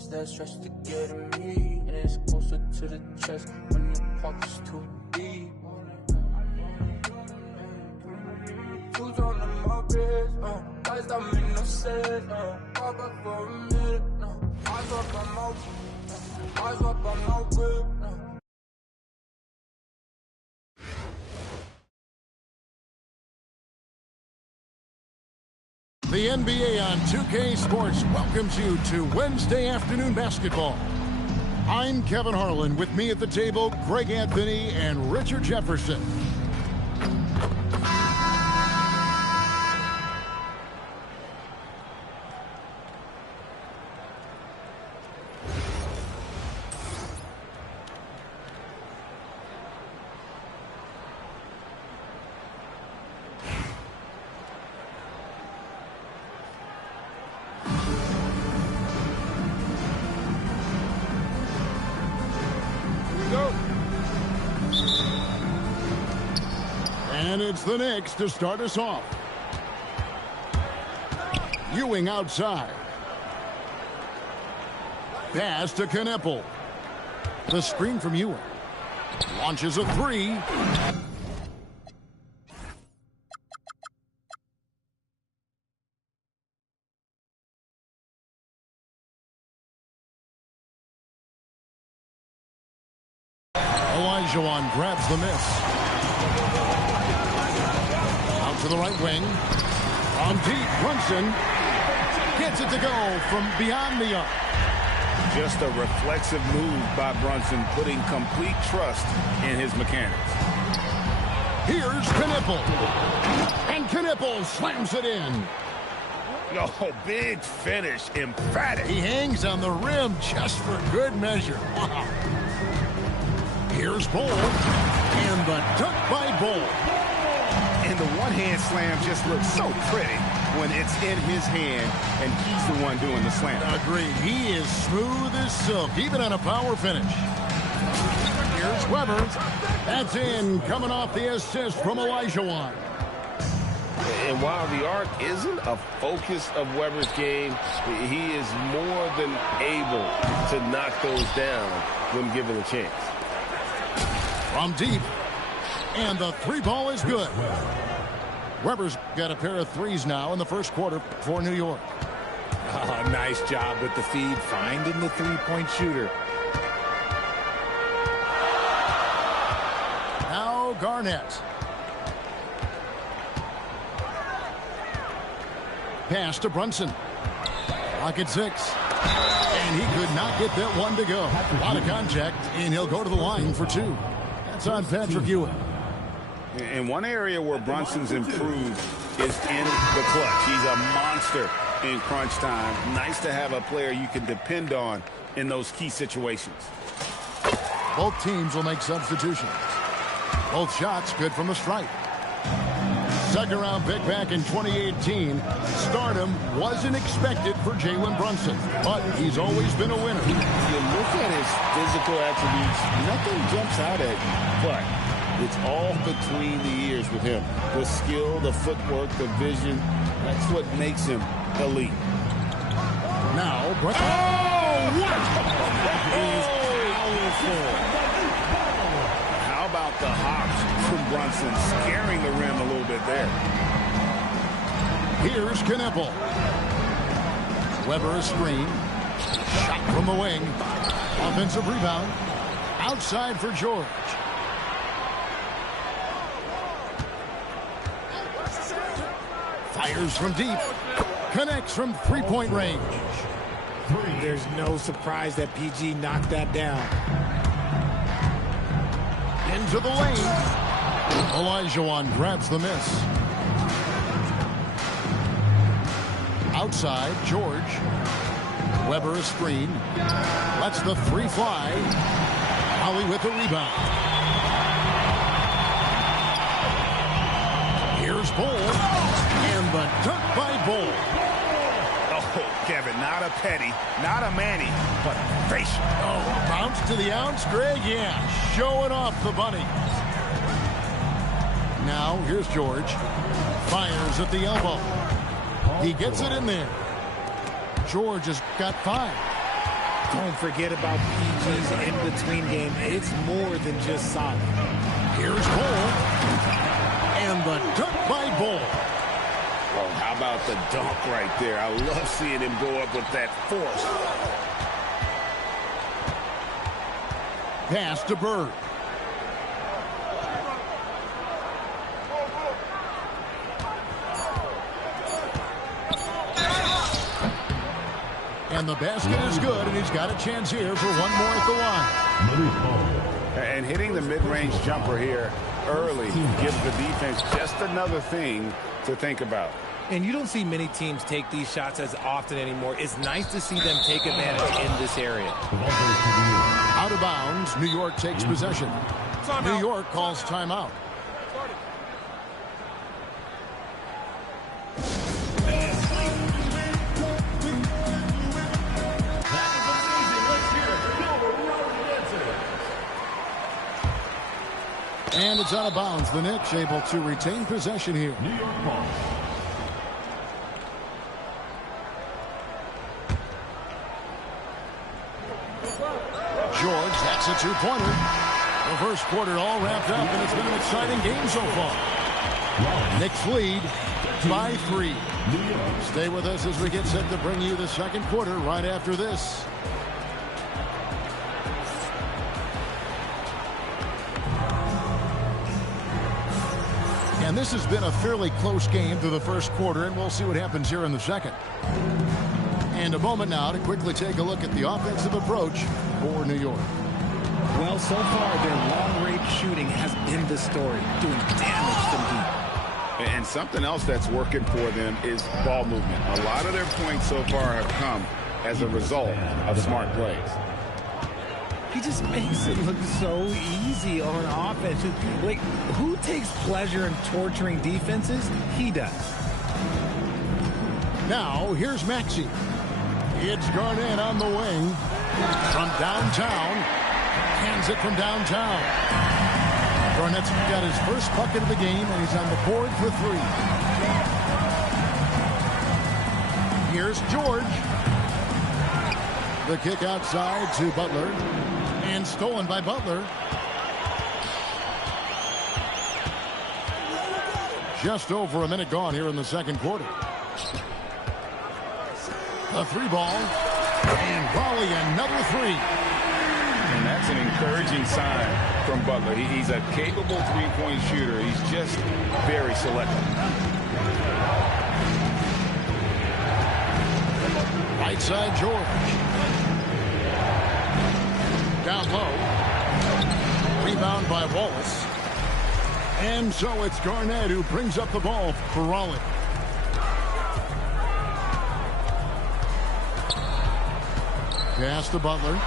is that stretch to get at me, and it's closer to the chest when the pocket's too deep. Who's on my wrist? Why that make no sense? Pop up for a minute. Eyes up on my whip. The NBA on 2K Sports welcomes you to Wednesday afternoon basketball. I'm Kevin Harlan. With me at the table, Greg Anthony and Richard Jefferson. And it's the Knicks to start us off. Ewing outside. Pass to Kneppel. The screen from Ewing. Launches a three. Olajuwon grabs the miss. To the right wing. On deep, Brunson gets it to go from beyond the arc. Just a reflexive move by Brunson, putting complete trust in his mechanics. Here's Kneppel. And Kneppel slams it in. Oh, big finish, emphatic. He hangs on the rim just for good measure. Wow. Here's Bol. And the dunk by Bol. And the one-hand slam just looks so pretty when it's in his hand and he's the one doing the slam. Agreed. He is smooth as silk, even on a power finish. Here's Weber. That's in, coming off the assist from Olajuwon. And while the arc isn't a focus of Weber's game, he is more than able to knock those down when given a chance. From deep. And the three ball is good. Weber's got a pair of threes now in the first quarter for New York. Oh, nice job with the feed, finding the three-point shooter. Now Garnett. Pass to Brunson. Clock at 6. And he could not get that one to go. A lot of contact, and he'll go to the line for two. That's on Patrick Ewing. And one area where Brunson's improved is in the clutch. He's a monster in crunch time. Nice to have a player you can depend on in those key situations. Both teams will make substitutions. Both shots good from the stripe. Second round pick back in 2018. Stardom wasn't expected for Jalen Brunson, but he's always been a winner. You look at his physical attributes, nothing jumps out at you, but it's all between the ears with him. The skill, the footwork, the vision, that's what makes him elite. Now, Brunson. Oh, what? That is powerful. How about the hops from Brunson, scaring the rim a little bit there. Here's Kneppel. Weber a screen. Shot from the wing. Offensive rebound. Outside for George. Fires from deep. Connects from three-point range. There's no surprise that PG knocked that down. Into the lane. Olajuwon grabs the miss. Outside, George. Weber a screen. Lets the three fly. Holly with the rebound. Here's Bol. And the dunk by Bol. Oh, Kevin, not a Petty, not a Manny, but a facial. Oh, bounce to the ounce, Greg? Yeah, showing off the bunny. Now, here's George. Fires at the elbow. He gets it in there. George has got 5. Don't forget about PG's in-between game. It's more than just solid. Here's Bull. And the dunk by Bull. Oh, how about the dunk right there? I love seeing him go up with that force. Pass to Bird. And the basket is good, and he's got a chance here for one more at the line. And hitting the mid-range jumper here early gives the defense just another thing to think about. And you don't see many teams take these shots as often anymore. It's nice to see them take advantage in this area. Out of bounds, New York takes possession. New York calls timeout. And it's out of bounds. The Knicks able to retain possession here. New York ball. George, that's a two-pointer. The first quarter all wrapped up, and it's been an exciting game so far. Knicks lead by 3. Stay with us as we get set to bring you the second quarter right after this. And this has been a fairly close game through the first quarter, and we'll see what happens here in the second. And a moment now to quickly take a look at the offensive approach for New York. Well, so far, their long-range shooting has been the story, doing damage from deep. And something else that's working for them is ball movement. A lot of their points so far have come as a result of smart plays. He just makes it look so easy on offense. Like, who takes pleasure in torturing defenses? He does. Now, here's Maxey. It's Garnett on the wing. From downtown. Hands it from downtown. Garnett's got his first bucket of the game, and he's on the board for 3. Here's George. The kick outside to Butler. And stolen by Butler. Just over a minute gone here in the second quarter. A 3-ball. And Raleigh another 3. And that's an encouraging sign from Butler. He's a capable three-point shooter. He's just very selective. Right side, George. Down low. Rebound by Wallace. And so it's Garnett who brings up the ball for Raleigh. Pass to Butler.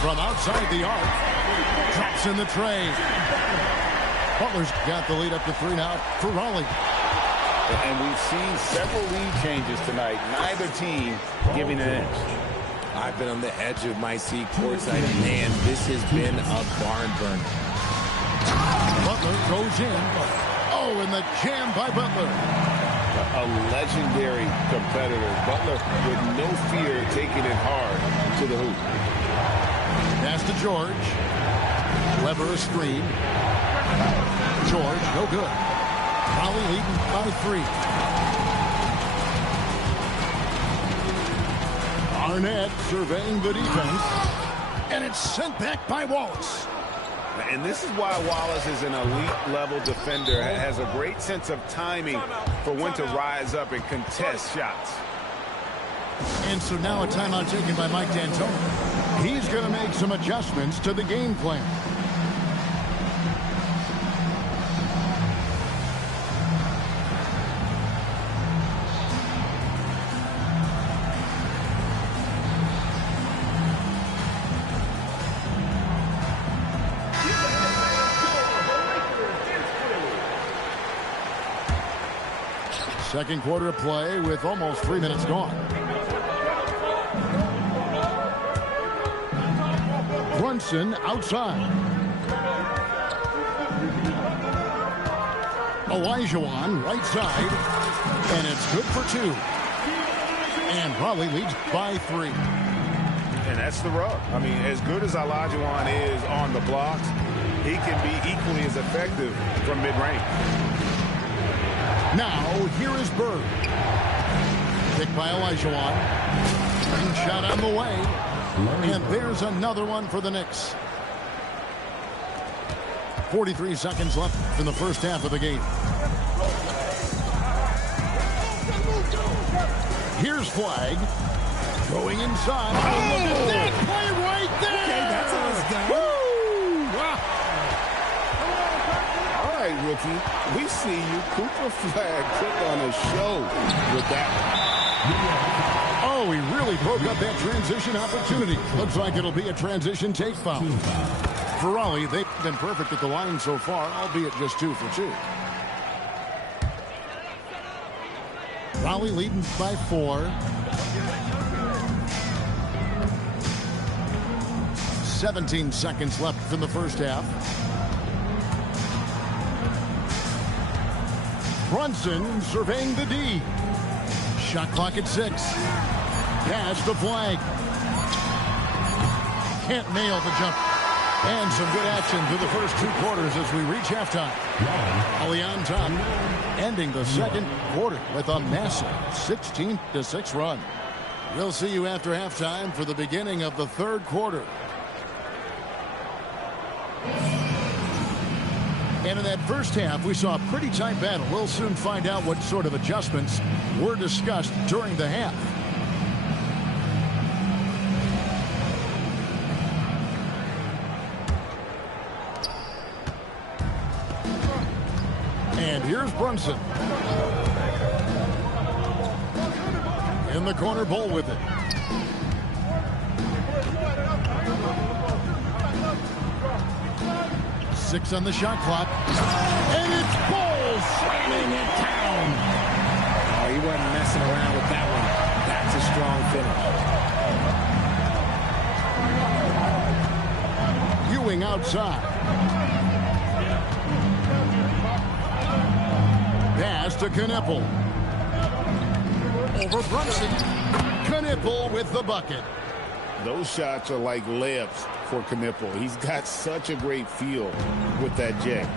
From outside the arc. Drops in the tray. Butler's got the lead up to 3 now for Raleigh. And we've seen several lead changes tonight. Neither team giving an edge. I've been on the edge of my seat courtside, and man, this has been a barn burner. Butler goes in. Oh, and the jam by Butler. A legendary competitor. Butler with no fear taking it hard to the hoop. Pass to George. Weber a screen. George, no good. Raleigh leading by 3. Arnett surveying the defense. And it's sent back by Wallace. And this is why Wallace is an elite-level defender. Has a great sense of timing for when to rise up and contest shots. And so now a timeout taken by Mike D'Antoni. He's going to make some adjustments to the game plan. Second quarter of play with almost 3 minutes gone. Brunson outside. Olajuwon right side. And it's good for 2. And Raleigh leads by 3. And that's the rub. I mean, as good as Olajuwon is on the blocks, he can be equally as effective from mid-range. Now, here is Bird. Picked by Olajuwon. Green shot on the way. And there's another one for the Knicks. 43 seconds left in the first half of the game. Here's Flag. Going inside. Oh, look at that play right there. Okay, that's how it's done. Woo! All right, rookie. We see you. Cooper Flag took on a show with that one. Oh, he really broke up that transition opportunity. Looks like it'll be a transition take foul. For Raleigh, they've been perfect at the line so far, albeit just 2 for 2. Raleigh leading by 4. 17 seconds left in the first half. Brunson surveying the D. Shot clock at 6. Pass to Flag. Can't nail the jump. And some good action through the first 2 quarters as we reach halftime. Raleigh on top, ending the second quarter with a massive 16-6 run. We'll see you after halftime for the beginning of the third quarter. And in that first half, we saw a pretty tight battle. We'll soon find out what sort of adjustments were discussed during the half. And here's Brunson. In the corner, Bull with it. Six on the shot clock. And it's Bull slamming it down. Oh, he wasn't messing around with that one. That's a strong finish. Ewing outside. Pass to Knipple. Over Brunson. Knipple with the bucket. Those shots are like layups for Knipple. He's got such a great feel with that jet.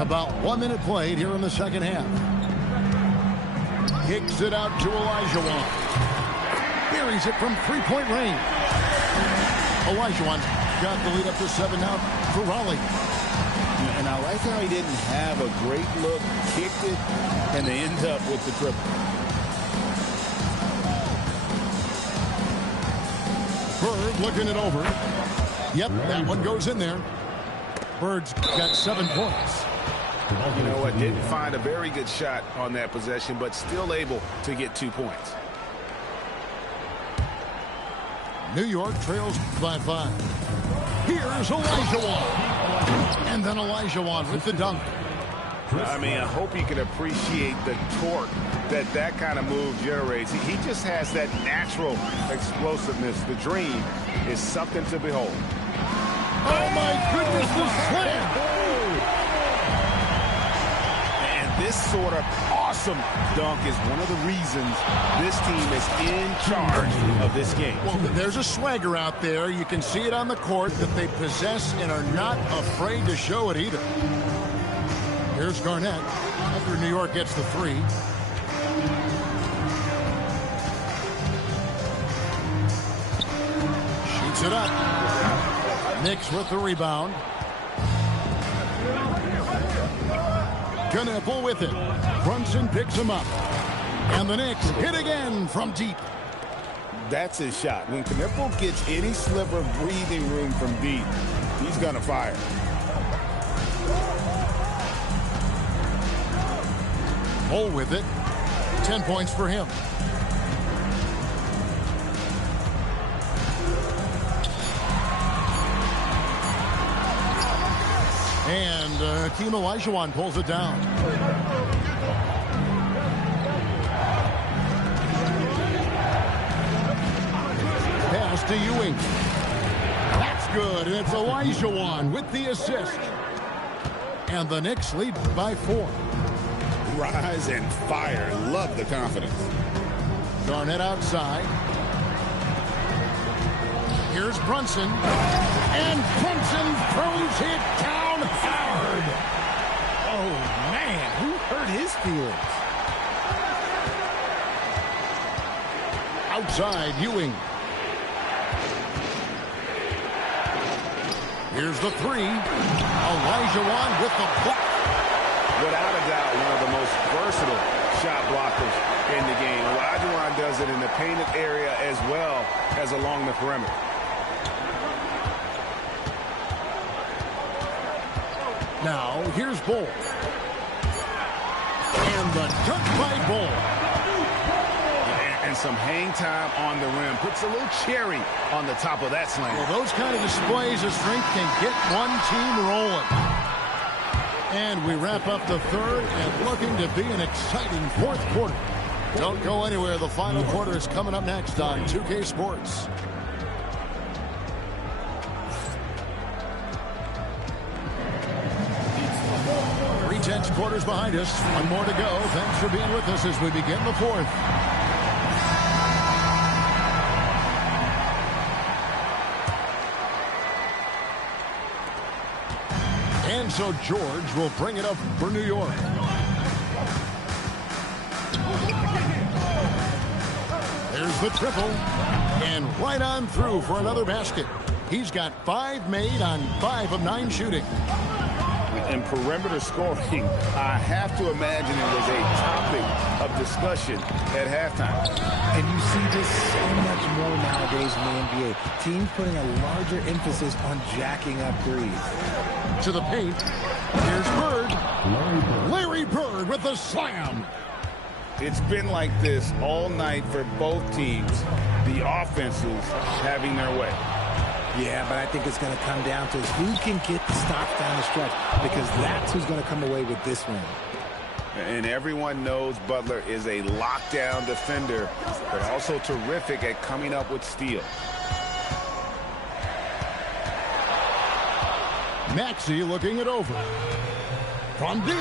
About 1 minute played here in the second half. Kicks it out to Olajuwon. Buries it from three-point range. Olajuwon's got the lead up to 7 now for Raleigh. And I like how he didn't have a great look, kicked it, and they end up with the triple. Bird looking it over. Yep, that one goes in there. Bird's got 7 points. You know what? Didn't find a very good shot on that possession, but still able to get 2 points. New York trails by 5. Here's Olajuwon. And then Olajuwon with the dunk. I mean, I hope you can appreciate the torque that kind of move generates. He just has that natural explosiveness. The dream is something to behold. Oh, my goodness, the slam. And this sort of awesome dunk is one of the reasons this team is in charge of this game. Well, there's a swagger out there. You can see it on the court that they possess and are not afraid to show it either. Here's Garnett after New York gets the 3. Shoots it up. Knicks with the rebound. Knipple with it. Brunson picks him up. And the Knicks hit again from deep. That's his shot. When Knipple gets any sliver of breathing room from deep, he's going to fire. Bull with it. 10 points for him. And Hakeem Olajuwon pulls it down. Pass to Ewing. That's good, and it's Olajuwon with the assist. And the Knicks lead by 4. rise and fire. Love the confidence. Garnett outside. Here's Brunson. And Brunson throws it down hard. Oh, man, who hurt his feelings? Outside, Ewing. Here's the three. Olajuwon with the block. Without a doubt, one of the most versatile shot blockers in the game. Olajuwon does it in the painted area as well as along the perimeter. Now, here's Bull. And the dunk by Bull. And some hang time on the rim. Puts a little cherry on the top of that slam. Well, those kind of displays of strength can get one team rolling. And we wrap up the third, and looking to be an exciting fourth quarter. Don't go anywhere. The final quarter is coming up next on 2K Sports. 3 quarters behind us. One more to go. Thanks for being with us as we begin the fourth. And so George will bring it up for New York. There's the triple. And right on through for another basket. He's got 5 made on 5 of 9 shooting. And perimeter scoring, I have to imagine it was a topic of discussion at halftime. And you see this so much more nowadays in the NBA. Teams putting a larger emphasis on jacking up threes. To the paint. Here's Bird. Larry Bird with the slam. It's been like this all night for both teams. The offenses having their way. Yeah, but I think it's going to come down to who can get the stops down the stretch, because that's who's going to come away with this win. And everyone knows Butler is a lockdown defender, but also terrific at coming up with steals. Maxey looking it over. From deep.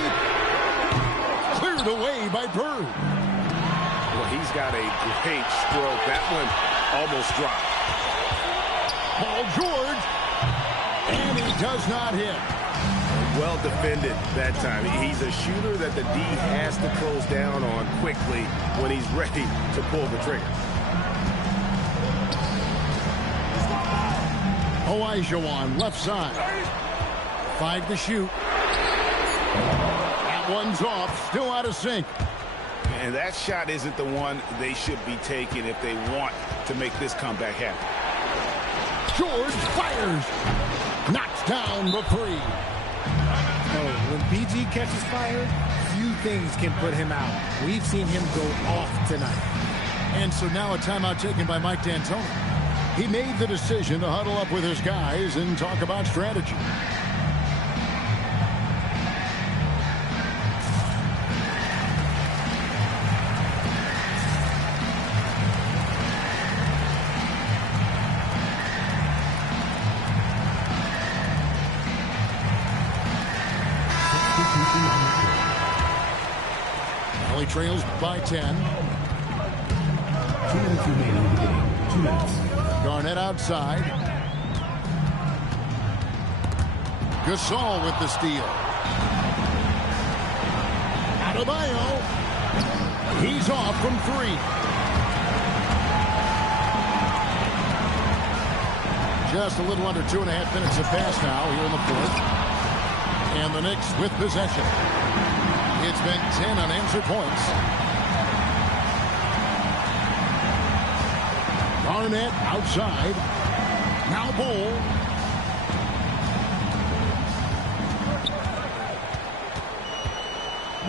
Cleared away by Bird. Well, he's got a great stroke. That one almost dropped. Paul George, and he does not hit. Well defended that time. He's a shooter that the D has to close down on quickly when he's ready to pull the trigger. Olajuwon, left side. 5 to shoot. That one's off, still out of sync. And that shot isn't the one they should be taking if they want to make this comeback happen. George fires. Knocks down the 3. Oh, when PG catches fire, few things can put him out. We've seen him go off tonight. And so now a timeout taken by Mike D'Antoni. He made the decision to huddle up with his guys and talk about strategy. Valley trails by 10. 2 minutes remaining in the game. 2 minutes. Garnett outside. Gasol with the steal. Adebayo. He's off from 3. Just a little under 2.5 minutes have passed now here in the fourth. And the Knicks with possession. It's been 10 unanswered points. Garnett outside. Now Bull.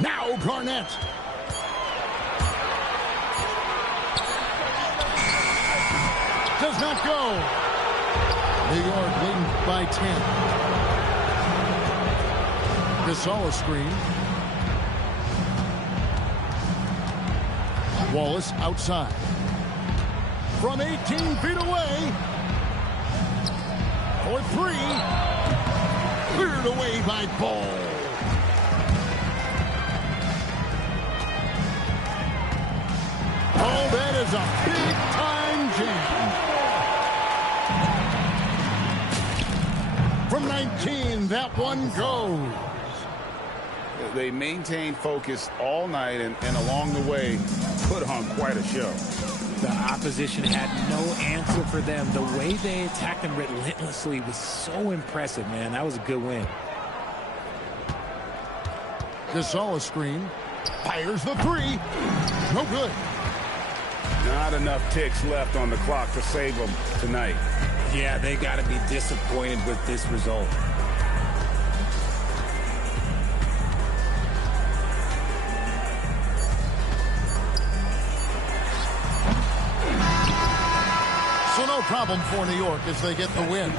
Now Garnett. Does not go. New York leading by 10. Gasol screen. Wallace outside. From 18 feet away. For 3. Cleared away by Ball. is a big-time jam. From 19, that one goes. They maintained focus all night and along the way put on quite a show. The opposition had no answer for them. The way they attacked them relentlessly was so impressive, man. That was a good win. Gasol a screen. Fires the three. No good. Not enough ticks left on the clock to save them tonight. Yeah, they got to be disappointed with this result. So no problem for New York as they get the win.